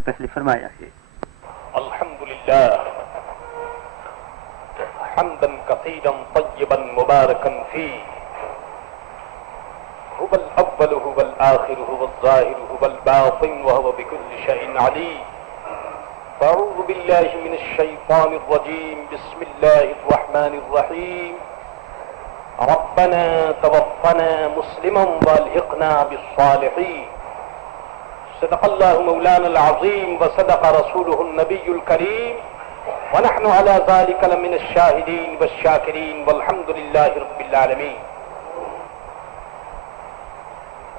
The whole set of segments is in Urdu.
سے پہلے فرمایا ہے الحمدللہ حمدا کثیرا طیبا مبارکا فیہ هو الاول هو الاخر هو الظاہر هو الباطن وهو بكل شيء علیم. فاعوذ باللہ من الشیطان الرجیم. بسم اللہ الرحمن الرحیم. ربنا توفنا مسلما والحقنا بالصالحین. صدق اللہ مولانا العظیم وصدق رسولہ النبی الکریم ونحن على ذلك لمن الشاہدین والشاکرین والحمد للہ رب العالمین.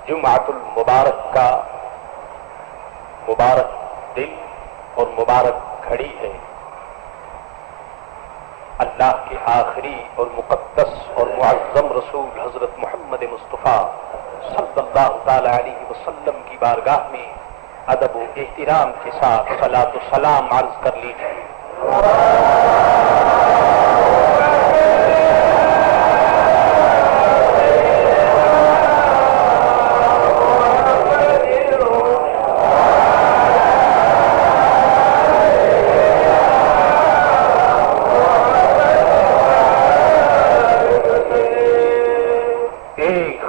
جمعۃ المبارک کا مبارک دن اور مبارک گھڑی ہے. اللہ کے آخری اور مقدس اور معظم رسول حضرت محمد مصطفیٰ صلی اللہ تعالی علیہ وسلم کی بارگاہ میں ادب و احترام کے ساتھ صلاۃ و سلام عرض کر لیجیے.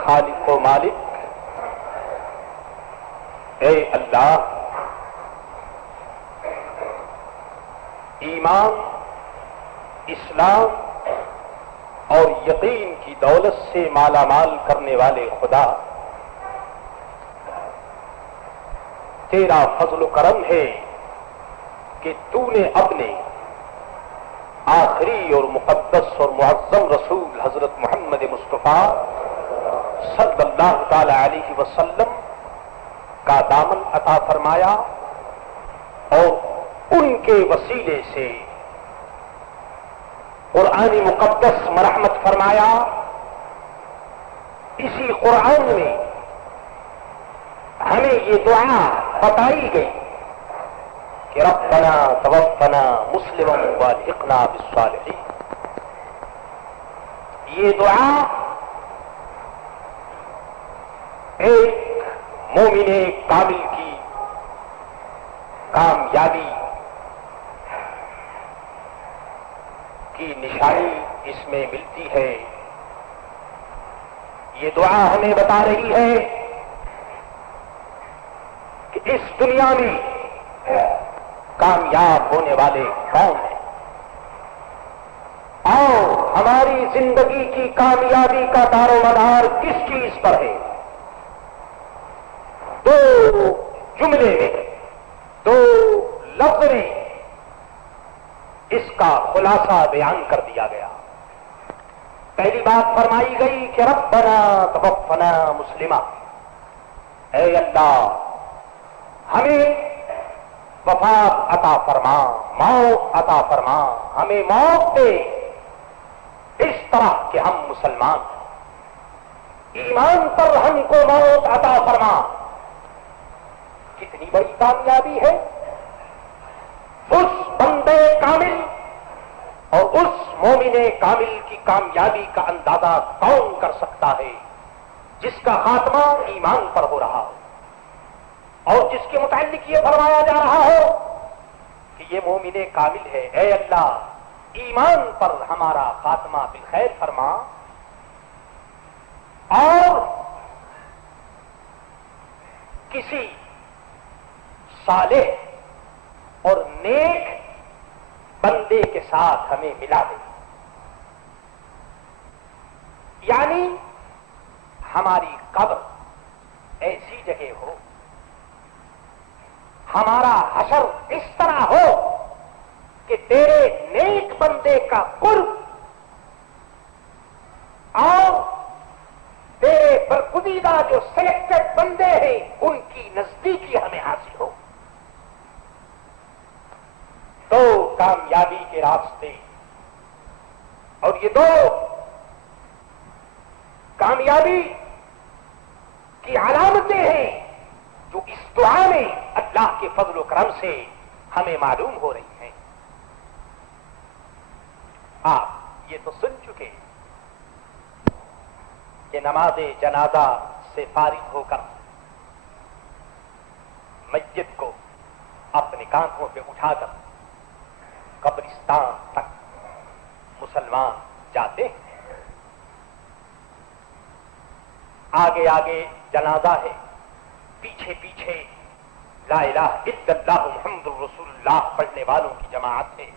خالق و مالک اے اللہ، ایمان، اسلام اور یقین کی دولت سے مالا مال کرنے والے خدا، تیرا فضل و کرم ہے کہ تو نے اپنے آخری اور مقدس اور معظم رسول حضرت محمد مصطفیٰ صلی اللہ تعالی علیہ وسلم کا دامن عطا فرمایا اور ان کے وسیلے سے قرآن مقدس مرحمت فرمایا. اسی قرآن میں ہمیں یہ دعا بتائی گئی کہ ربنا توفنا مسلما والحقنا بالصالحین. یہ دعا ایک مومن کامل کی کامیابی کی نشانی اس میں ملتی ہے. یہ دعا ہمیں بتا رہی ہے کہ اس دنیا میں کامیاب ہونے والے کون ہیں اور ہماری زندگی کی کامیابی کا دار و مدار کس چیز پر ہے. دو جملے میں، دو لفظ میں اس کا خلاصہ بیان کر دیا گیا. پہلی بات فرمائی گئی کہ ربنا توفنا مسلما، اے اللہ ہمیں وفات عطا فرما، موت عطا فرما، ہمیں موت دے اس طرح کہ ہم مسلمان ہیں. ایمان پر ہم کو موت عطا فرما. کتنی بڑی کامیابی ہے. اس بندے کامل اور اس مومن کامل کی کامیابی کا اندازہ کون کر سکتا ہے جس کا خاتمہ ایمان پر ہو رہا ہو اور جس کے متعلق یہ فرمایا جا رہا ہو کہ یہ مومن کامل ہے. اے اللہ ایمان پر ہمارا خاتمہ بالخیر فرما اور کسی صالح اور نیک بندے کے ساتھ ہمیں ملا دے. یعنی ہماری قبر ایسی جگہ ہو، ہمارا حشر اس طرح ہو کہ تیرے نیک بندے کا قرب اور تیرے برگزیدہ جو سلیکٹڈ بندے ہیں ان کی نزدیکی ہمیں حاصل ہو. دو کامیابی کے راستے اور یہ دو کامیابی کی علامتیں ہیں جو اس دعا میں اللہ کے فضل و کرم سے ہمیں معلوم ہو رہی ہیں. آپ یہ تو سن چکے کہ نماز جنازہ سے فارغ ہو کر مسجد کو اپنے کاندھوں پہ اٹھا کر قبرستان تک مسلمان جاتے ہیں. آگے آگے جنازہ ہے، پیچھے پیچھے لا الہ الا اللہ محمد رسول اللہ پڑھنے والوں کی جماعت ہے.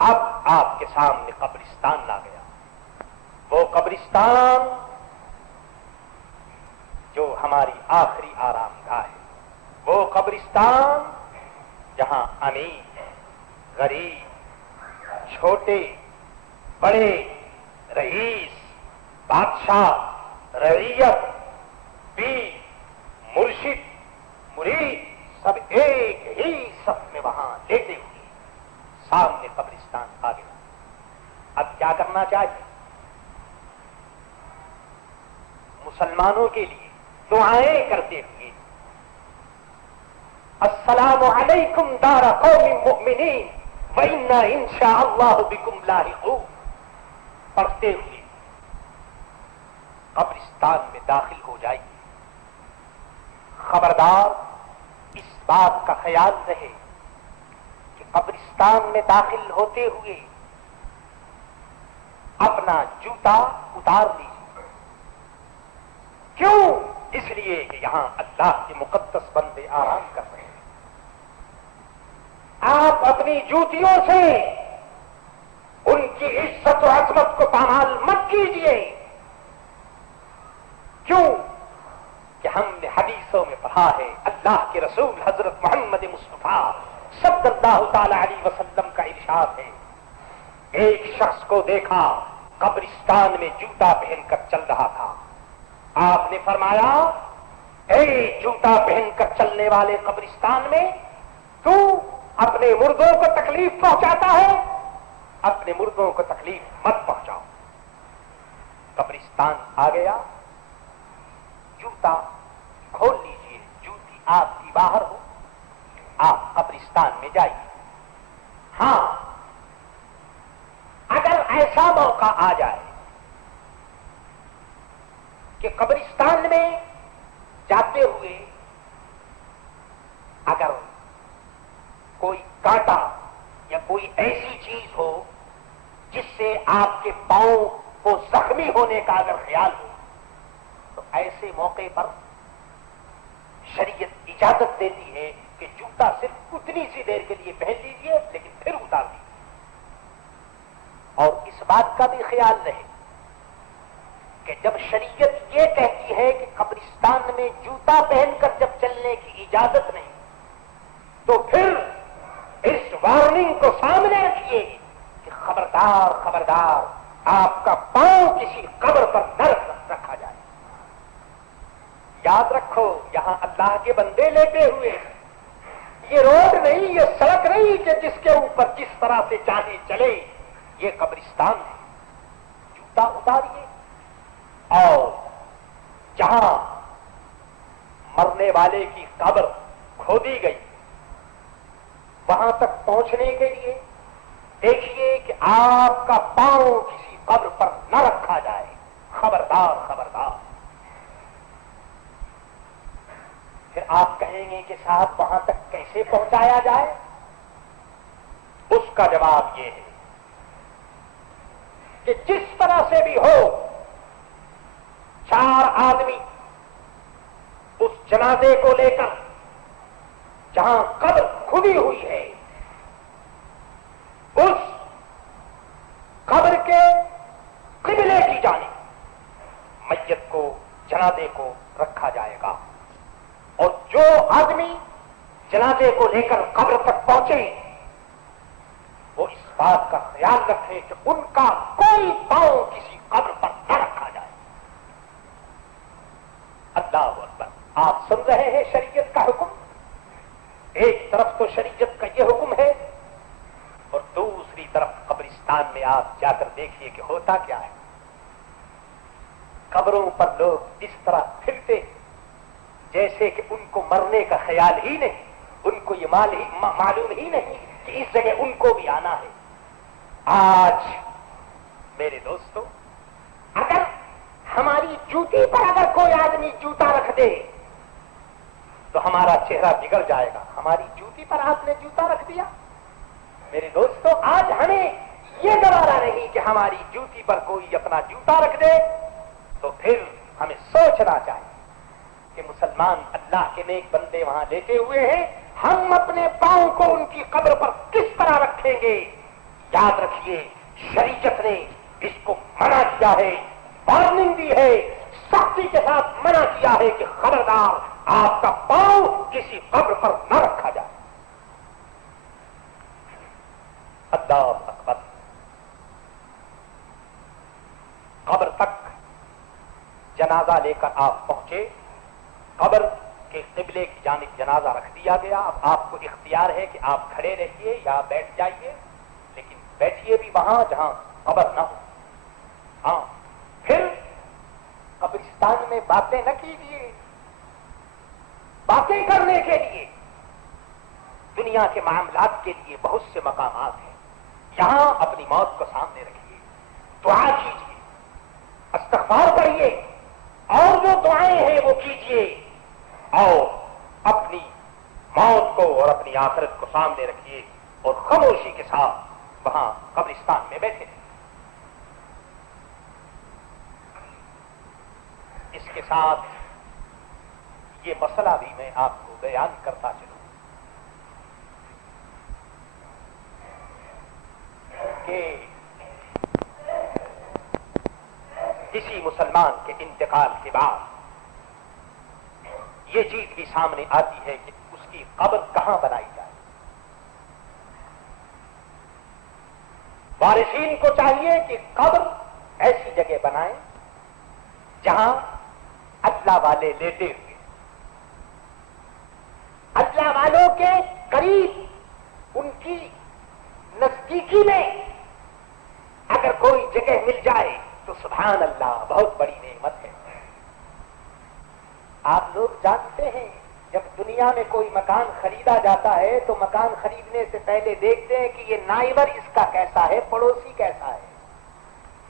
اب آپ کے سامنے قبرستان آ گیا، وہ قبرستان جو ہماری آخری آرام گاہ ہے، وہ قبرستان جہاں امیر، غریب، چھوٹے بڑے، رئیس، بادشاہ، رعیت، پیر، مرشد، مرید سب ایک ہی صف میں وہاں لیٹے ہوئے سامنے قبرستان آ گیا. اب کیا کرنا چاہیے؟ مسلمانوں کے لیے دعائیں کرتے ہوئے السلام علیکم دار قوم مؤمنین وإنا انشاء اللہ بکم لاحقون پڑھتے ہوئے قبرستان میں داخل ہو جائیے. خبردار اس بات کا خیال رہے کہ قبرستان میں داخل ہوتے ہوئے اپنا جوتا اتار لیجیے. کیوں؟ اس لیے کہ یہاں اللہ کے مقدس بندے آرام کر رہے ہیں. آپ اپنی جوتیوں سے ان کی عزت و عظمت کو پامال مت کیجیے. کیوں کہ ہم نے حدیثوں میں پڑھا ہے، اللہ کے رسول حضرت محمد مصطفیٰ صلی اللہ تعالی علیہ وسلم کا ارشاد ہے، ایک شخص کو دیکھا قبرستان میں جوتا پہن کر چل رہا تھا. آپ نے فرمایا، اے جوتا پہن کر چلنے والے قبرستان میں، تو اپنے مردوں کو تکلیف پہنچاتا ہے، اپنے مردوں کو تکلیف مت پہنچاؤ. قبرستان آ گیا، جوتا کھول لیجیے، جوتی آپ کی باہر ہو، آپ قبرستان میں جائیے. ہاں اگر ایسا موقع آ جائے کہ قبرستان میں جاتے ہوئے اگر کوئی کانٹا یا کوئی ایسی چیز ہو جس سے آپ کے پاؤں کو زخمی ہونے کا اگر خیال ہو، تو ایسے موقع پر شریعت اجازت دیتی ہے کہ جوتا صرف اتنی سی دیر کے لیے پہن لیجیے، لیکن پھر اتار دیجیے. اور اس بات کا بھی خیال رہے کہ جب شریعت یہ کہتی ہے کہ قبرستان میں جوتا پہن کر جب چلنے کی اجازت نہیں، تو پھر اس وارننگ کو سامنے رکھیے کہ خبردار خبردار آپ کا پاؤں کسی قبر پر نہ رکھا جائے. یاد رکھو، یہاں اللہ کے بندے لیٹے ہوئے ہیں. یہ روڈ نہیں، یہ سڑک نہیں کہ جس کے اوپر جس طرح سے چاہے چلے. یہ قبرستان ہے. جوتا اتاریے اور جہاں مرنے والے کی قبر کھودی گئی وہاں تک پہنچنے کے لیے دیکھیے کہ آپ کا پاؤں کسی قبر پر نہ رکھا جائے. خبردار خبردار. پھر آپ کہیں گے کہ صاحب وہاں تک کیسے پہنچایا جائے؟ اس کا جواب یہ ہے کہ جس طرح سے بھی ہو، 4 آدمی اس جنازے کو لے کر جہاں قبر کھدی ہوئی ہے اس قبر کے قبلے کی جانب میت کو، جنازے کو رکھا جائے گا. اور جو آدمی جنازے کو لے کر قبر تک پہنچے وہ اس بات کا خیال رکھے کہ ان کا کوئی پاؤں کسی قبر پر نہ رکھا جائے. اللہ اکبر. آپ سن رہے ہیں شریعت کا حکم. ایک طرف تو شریعت کا یہ حکم ہے اور دوسری طرف قبرستان میں آپ جا کر دیکھیے کہ ہوتا کیا ہے. قبروں پر لوگ اس طرح پھرتے جیسے کہ ان کو مرنے کا خیال ہی نہیں، ان کو یہ معلوم ہی نہیں کہ اس جگہ ان کو بھی آنا ہے. آج میرے دوستو، اگر ہماری جوتی پر اگر کوئی آدمی جوتا رکھ دے تو ہمارا چہرہ بگڑ جائے گا. ہماری جوتی پر آپ نے جوتا رکھ دیا. میرے دوستو آج ہمیں یہ گوارا نہیں کہ ہماری جوتی پر کوئی اپنا جوتا رکھ دے. تو پھر ہمیں سوچنا چاہیے کہ مسلمان اللہ کے نیک بندے وہاں لیٹے ہوئے ہیں, ہم اپنے پاؤں کو ان کی قبر پر کس طرح رکھیں گے. یاد رکھیے شریعت نے اس کو منع کیا ہے, وارننگ دی ہے, سختی کے ساتھ منع کیا ہے کہ خبردار آپ کا پاؤں کسی قبر پر نہ رکھا جائے. اللہ اکبر. قبر تک جنازہ لے کر آپ پہنچے, قبر کے قبلے کی جانب جنازہ رکھ دیا گیا. اب آپ کو اختیار ہے کہ آپ کھڑے رہیے یا بیٹھ جائیے, لیکن بیٹھیے بھی وہاں جہاں قبر نہ ہو. ہاں پھر قبرستان میں باتیں نہ کیجیے. باتیں کرنے کے لیے دنیا کے معاملات کے لیے بہت سے مقامات ہیں. یہاں اپنی موت کو سامنے رکھیے, دعا کیجیے, استغفار کریے, اور جو دعائیں ہیں وہ کیجیے, اور اپنی موت کو اور اپنی آخرت کو سامنے رکھیے اور خاموشی کے ساتھ وہاں قبرستان میں بیٹھے. اس کے ساتھ یہ مسئلہ بھی میں آپ کو بیان کرتا چلوں کہ کسی مسلمان کے انتقال کے بعد یہ چیز بھی سامنے آتی ہے کہ اس کی قبر کہاں بنائی جائے. وارثین کو چاہیے کہ قبر ایسی جگہ بنائیں جہاں اللہ والے لیٹے ہوئے, اللہ والوں کے قریب, ان کی نزدیکی میں اگر کوئی جگہ مل جائے تو سبحان اللہ بہت بڑی نعمت ہے. آپ لوگ جانتے ہیں جب دنیا میں کوئی مکان خریدا جاتا ہے تو مکان خریدنے سے پہلے دیکھتے ہیں کہ یہ نائبر اس کا کیسا ہے, پڑوسی کیسا ہے.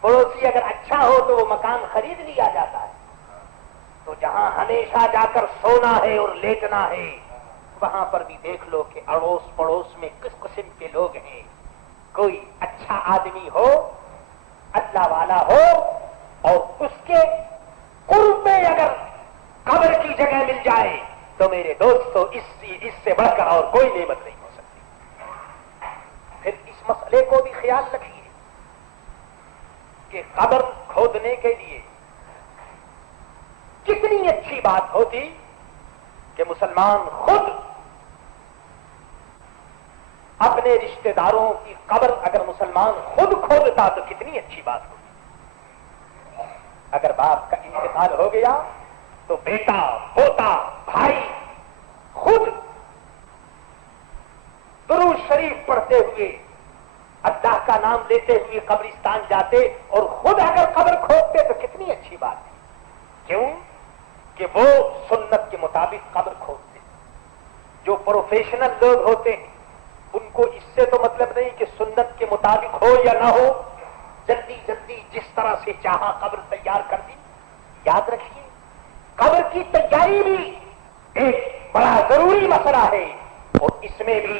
پڑوسی اگر اچھا ہو تو وہ مکان خرید لیا جاتا ہے. تو جہاں ہمیشہ جا کر سونا ہے اور لیٹنا ہے وہاں پر بھی دیکھ لو کہ اڑوس پڑوس میں کس قسم کے لوگ ہیں. کوئی اچھا آدمی ہو, اللہ والا ہو, اور اس کے قرب میں اگر قبر کی جگہ مل جائے تو میرے دوستو اس سے بڑھ کر اور کوئی نعمت نہیں ہو سکتی. پھر اس مسئلے کو بھی خیال رکھیے کہ قبر کھودنے کے لیے کتنی اچھی بات ہوتی کہ مسلمان خود اپنے رشتہ داروں کی قبر اگر مسلمان خود کھودتا تو کتنی اچھی بات ہوتی. اگر باپ کا انتقال ہو گیا تو بیٹا, پوتا, بھائی خود درود شریف پڑھتے ہوئے, اللہ کا نام لیتے ہوئے قبرستان جاتے اور خود اگر قبر کھودتے تو کتنی اچھی بات ہے. کیوں کہ وہ سنت کے مطابق قبر کھودتے. جو پروفیشنل لوگ ہوتے ہیں ان کو اس سے تو مطلب نہیں کہ سنت کے مطابق ہو یا نہ ہو, جلدی جلدی جس طرح سے چاہا قبر تیار کر دی. یاد رکھیے قبر کی تیاری بھی ایک بڑا ضروری مسئلہ ہے, اور اس میں بھی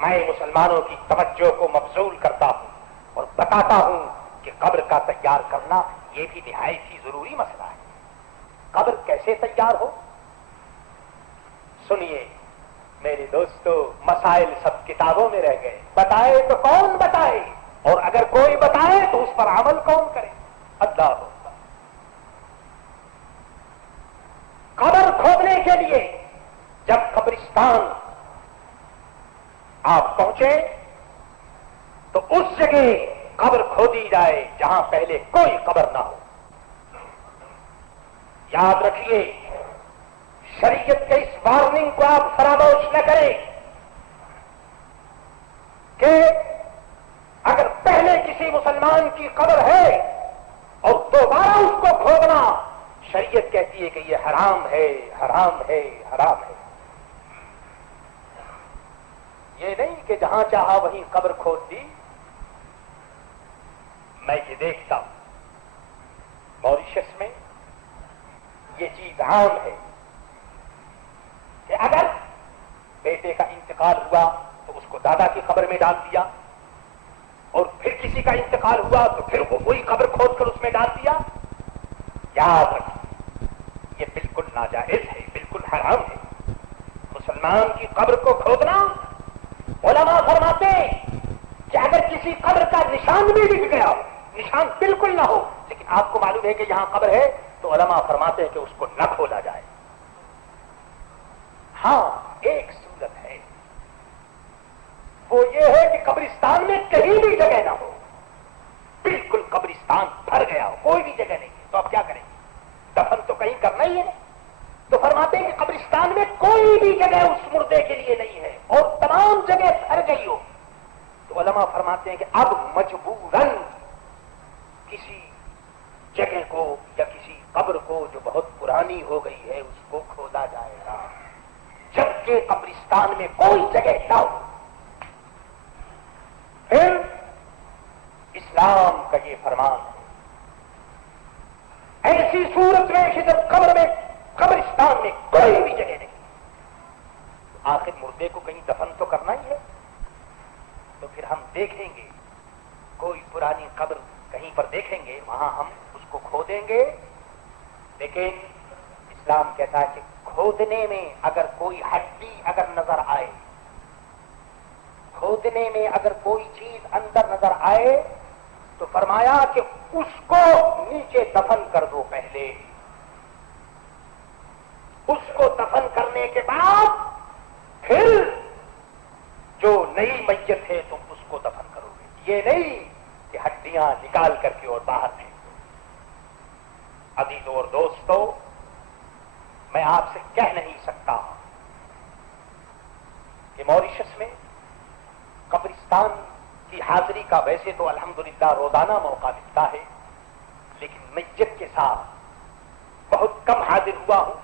میں مسلمانوں کی توجہ کو مبذول کرتا ہوں اور بتاتا ہوں کہ قبر کا تیار کرنا یہ بھی نہایت ہی ضروری مسئلہ ہے. قبر کیسے تیار ہو, سنیے میرے دوستو, مسائل سب کتابوں میں رہ گئے. بتائے تو کون بتائے, اور اگر کوئی بتائے تو اس پر عمل کون کرے. اللہ اکبر. قبر کھودنے کے لیے جب قبرستان آپ پہنچے تو اس جگہ قبر کھودی جائے جہاں پہلے کوئی قبر نہ ہو. یاد رکھیے شریعت کے اس وارننگ کو آپ فراموش نہ کریں کہ اگر پہلے کسی مسلمان کی قبر ہے اور دوبارہ اس کو کھودنا, شریعت کہتی ہے کہ یہ حرام ہے, حرام ہے, حرام ہے. یہ نہیں کہ جہاں چاہا وہیں قبر کھود دی. میں یہ دیکھتا ہوں موریشس میں یہ چیز عام ہے کہ اگر بیٹے کا انتقال ہوا تو اس کو دادا کی قبر میں ڈال دیا، اور پھر کسی کا انتقال ہوا تو پھر وہ وہی قبر کھود کر اس میں ڈال دیا. یاد رکھیں یہ بالکل ناجائز ہے، بالکل حرام ہے. مسلمان کی قبر کو کھودنا، علماء فرماتے ہیں کہ اگر کسی قبر کا نشان بھی دکھ گیا ہو، نشان بالکل نہ ہو، لیکن آپ کو معلوم ہے کہ یہاں قبر ہے، تو علماء فرماتے ہیں کہ اس کو نہ کھودا جائے. ہاں ایک صورت ہے، وہ یہ ہے کہ قبرستان میں کہیں بھی جگہ نہ ہو، بالکل قبرستان بھر گیا ہو، کوئی بھی جگہ نہیں ہے، تو آپ کیا کریں گے؟ دفن تو کہیں کرنا ہی ہے. تو فرماتے ہیں کہ قبرستان میں کوئی بھی جگہ اس مردے کے لیے نہیں ہے اور تمام جگہ بھر گئی ہو، تو علماء فرماتے ہیں کہ اب مجبوراً کسی جگہ کو یا کسی قبر کو جو بہت پرانی ہو گئی ہے اس کو کھودا جائے گا، جبکہ قبرستان میں کوئی جگہ نہ ہو. پھر اسلام کا یہ فرمان ہے، ایسی صورت میں کہ جب قبرستان میں کوئی بھی جگہ نہیں، آخر مردے کو کہیں دفن تو کرنا ہی ہے، تو پھر ہم دیکھیں گے کوئی پرانی قبر کہیں پر دیکھیں گے، وہاں ہم اس کو کھودیں گے. لیکن اسلام کہتا ہے کہ کھودنے میں اگر کوئی ہڈی اگر نظر آئے، کھودنے میں اگر کوئی چیز اندر نظر آئے، تو فرمایا کہ اس کو نیچے دفن کر دو. پہلے اس کو دفن کرنے کے بعد پھر جو نئی میت ہے تم اس کو دفن کرو گے. یہ نہیں کہ ہڈیاں نکال کر کے اور باہر پھینک دو. عزیزوں اور دوستو، میں آپ سے کہہ نہیں سکتا کہ موریشس میں قبرستان کی حاضری کا ویسے تو الحمدللہ روزانہ موقع ملتا ہے، لیکن میت کے ساتھ بہت کم حاضر ہوا ہوں.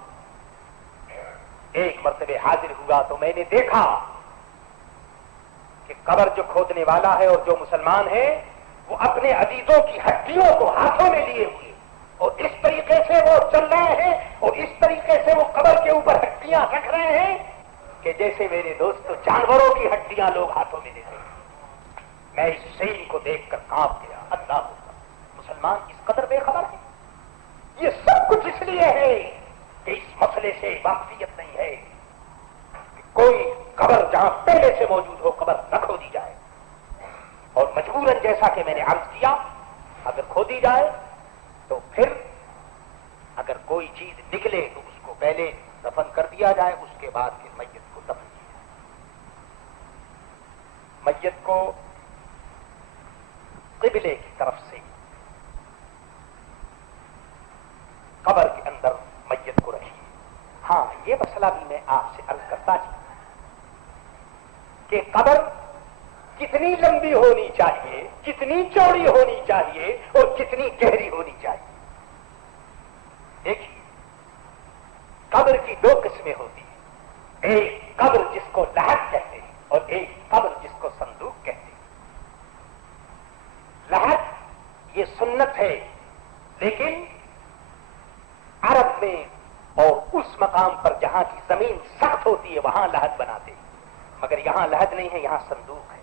ایک مرتبہ حاضر ہوا تو میں نے دیکھا کہ قبر جو کھودنے والا ہے اور جو مسلمان ہے وہ اپنے عزیزوں کی ہڈیوں کو ہاتھوں میں لیے ہوئے اور اس طریقے سے وہ چل رہے ہیں اور اس طریقے سے وہ قبر کے اوپر ہڈیاں رکھ رہے ہیں کہ جیسے میرے دوستو جانوروں کی ہڈیاں لوگ ہاتھوں میں لیتے ہیں. میں اس سین کو دیکھ کر کانپ گیا. اللہ مسلمان اس قدر بے خبر ہے. یہ سب کچھ اس لیے ہے کہ اس مسئلے سے واقفیت نہیں ہے کہ کوئی قبر جہاں پہلے سے موجود ہو قبر نہ کھودی جائے، اور مجبوراً جیسا کہ میں نے عرض کیا اگر کھودی جائے تو پھر اگر کوئی چیز نکلے تو اس کو پہلے دفن کر دیا جائے، اس کے بعد پھر میت کو دفن کیا جائے. میت کو قبلے کی طرف سے قبر کے اندر میت کو رکھیے. ہاں یہ مسئلہ بھی میں آپ سے عرض کرتا چاہتا کہ قبر کتنی لمبی ہونی چاہیے، کتنی چوڑی ہونی چاہیے اور کتنی گہری ہونی چاہیے. دیکھیے قبر کی دو قسمیں ہوتی ہیں، ایک قبر جس کو لحد کہتے ہیں اور ایک قبر جس کو صندوق کہتے ہیں. لحد یہ سنت ہے، لیکن عرب میں اور اس مقام پر جہاں کی زمین سخت ہوتی ہے وہاں لحد بناتے ہیں، مگر یہاں لحد نہیں ہے، یہاں صندوق ہے.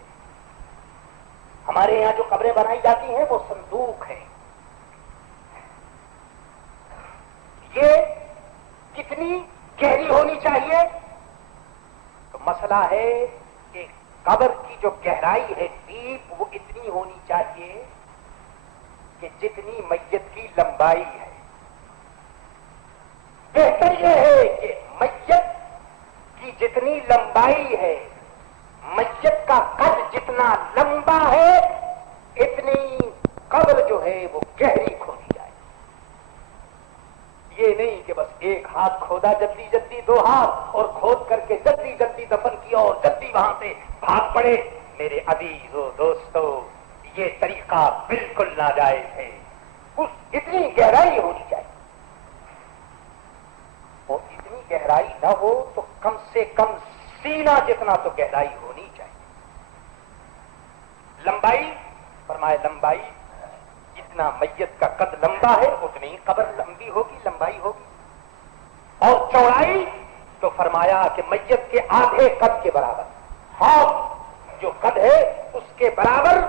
ہمارے یہاں جو قبریں بنائی جاتی ہیں وہ صندوق ہیں. یہ کتنی گہری ہونی چاہیے؟ تو مسئلہ ہے کہ قبر کی جو گہرائی ہے ڈیپ وہ اتنی ہونی چاہیے کہ جتنی میت کی لمبائی ہے. بہتر یہ ہے کہ میت کی جتنی لمبائی ہے، میت کا قد جتنا لمبا ہے اتنی قبر جو ہے وہ گہری کھودی جائے. یہ نہیں کہ بس ایک ہاتھ کھودا جلدی جلدی، دو ہاتھ اور کھود کر کے جلدی جلدی دفن کیا اور جلدی وہاں سے بھاگ پڑے. میرے عزیزو دوستو یہ طریقہ بالکل ناجائز ہے. اس اتنی گہرائی ہونی چاہیے، اور اتنی گہرائی نہ ہو تو کم سے کم سینہ جتنا تو گہرائی ہونی چاہیے. لمبائی فرمائے لمبائی جتنا میت کا قد لمبا ہے اتنی قبر لمبی ہوگی، لمبائی ہوگی. اور چوڑائی تو فرمایا کہ میت کے آدھے قد کے برابر، ہاں جو قد ہے اس کے برابر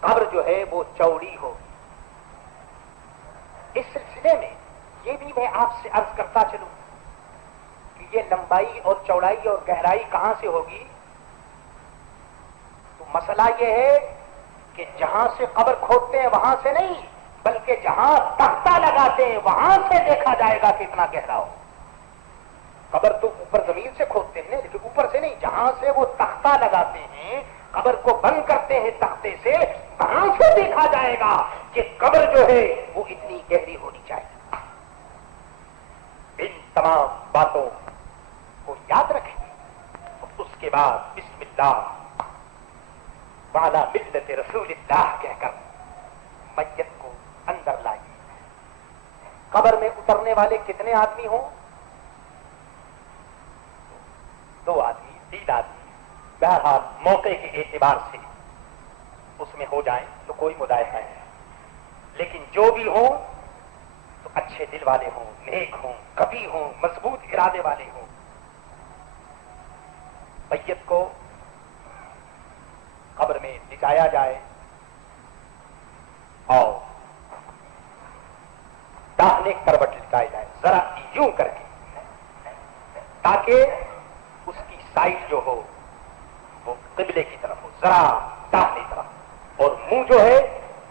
قبر جو ہے وہ چوڑی ہو۔ اس سلسلے میں یہ بھی میں آپ سے عرض کرتا چلوں کہ یہ لمبائی اور چوڑائی اور گہرائی کہاں سے ہوگی؟ تو مسئلہ یہ ہے کہ جہاں سے قبر کھودتے ہیں وہاں سے نہیں، بلکہ جہاں تختہ لگاتے ہیں وہاں سے دیکھا جائے گا کہ اتنا گہرا ہو۔ قبر تو اوپر زمین سے کھودتے ہیں لیکن اوپر سے نہیں، جہاں سے وہ تختہ لگاتے ہیں، قبر کو بند کرتے ہیں تختے سے، وہاں سے دیکھا جائے گا کہ قبر جو ہے وہ اتنی گہری ہونی چاہیے۔ ان تمام باتوں کو یاد رکھیں، اس کے بعد بسم اللہ وعلی ملت رسول اللہ کہہ کر میت کو اندر لائیے۔ قبر میں اترنے والے کتنے آدمی ہوں؟ 2 آدمی 3 آدمی، بہرحال موقع کے اعتبار سے اس میں ہو جائیں تو کوئی مداحہ نہیں، لیکن جو بھی ہوں تو اچھے دل والے ہوں، نیک ہوں، کبھی ہوں، مضبوط ارادے والے ہوں۔ میت کو قبر میں لٹایا جائے اور داہنے کروٹ لٹائی جائے، ذرا یوں کر کے، تاکہ اس کی سائڈ جو ہو وہ قبلے کی طرف ہو، ذرا داہنی طرف، اور منہ جو ہے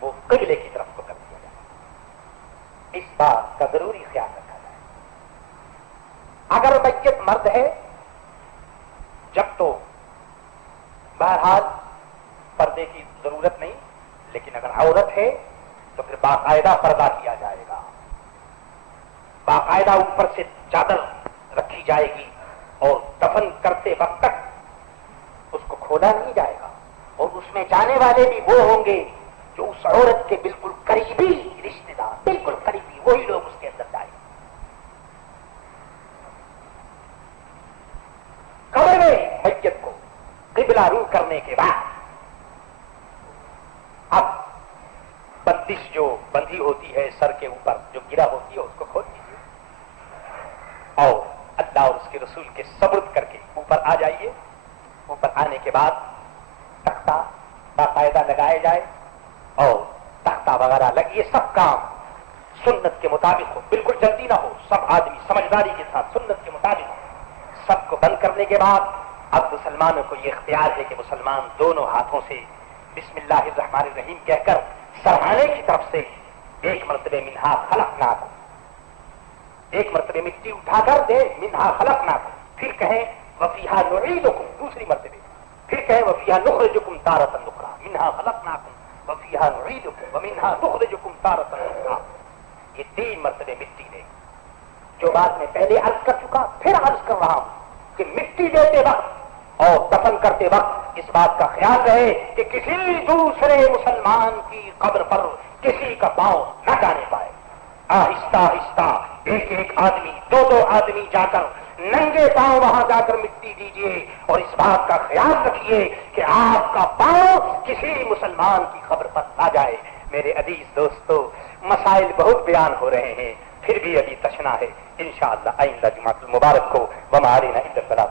وہ قبلے کی طرف کو کر دیا جائے۔ اس بات کا ضروری خیال رکھا جائے۔ اگر میت مرد ہے جب تو بہرحال پردے کی ضرورت نہیں، لیکن اگر عورت ہے تو پھر باقاعدہ پردہ کیا جائے گا، باقاعدہ اوپر سے چادر رکھی جائے گی، اور دفن کرتے وقت تک اس کو کھولا نہیں جائے گا، اور اس میں جانے والے بھی وہ ہوں گے جو اس عورت کے بالکل قریبی رشتے دار، بالکل قریبی وہی لوگ اس کے اندر جائیں گے۔ قبر میں میت کو قبلہ رو کرنے کے بعد اب بندش جو بندھی ہوتی ہے سر کے اوپر جو گرا ہوتی ہے اس کو کھول دیجیے اور اللہ اور اس کے رسول کے سبرد کر کے اوپر آ جائیے۔ اوپر آنے کے بعد تختہ باقاعدہ لگائے جائے اور تختہ وغیرہ لگیے، سب کام سنت کے مطابق ہو، بالکل جلدی نہ ہو، سب آدمی سمجھداری کے ساتھ سنت کے مطابق ہو۔ سب کو بند کرنے کے بعد اب مسلمانوں کو یہ اختیار ہے کہ مسلمان دونوں ہاتھوں سے بسم اللہ الرحمن الرحیم کہہ کر سرہانے کی طرف سے ایک مرتبہ منہا خلقناکم، ایک مرتبہ مٹی اٹھا کر دے منہا خلقناکم، پھر کہیں وفیہا نعیدکم، دوسری مرتبہ پھر کہیں وفیہا نخرجکم تارۃ اخری، منہا خلقناکم وفیہا نعیدکم ومنہا نخرجکم تارۃ اخری۔ یہ 3 مرتبہ مٹی دے، جو بات میں پہلے عرض کر چکا پھر عرض کر رہا ہوں کہ مٹی دیتے وقت اور دفن کرتے وقت اس بات کا خیال رہے کہ کسی دوسرے مسلمان کی قبر پر کسی کا پاؤں نہ جانے پائے۔ آہستہ آہستہ ایک ایک آدمی 2 آدمی جا کر ننگے پاؤں وہاں جا کر مٹی دیجیے، اور اس بات کا خیال رکھیے کہ آپ کا پاؤں کسی مسلمان کی قبر پر نہ جائے۔ میرے عزیز دوستو، مسائل بہت بیان ہو رہے ہیں، پھر بھی ابھی تشنا ہے۔ انشاءاللہ آئندہ جمعہ المبارک کو وما علینا الا البلاغ۔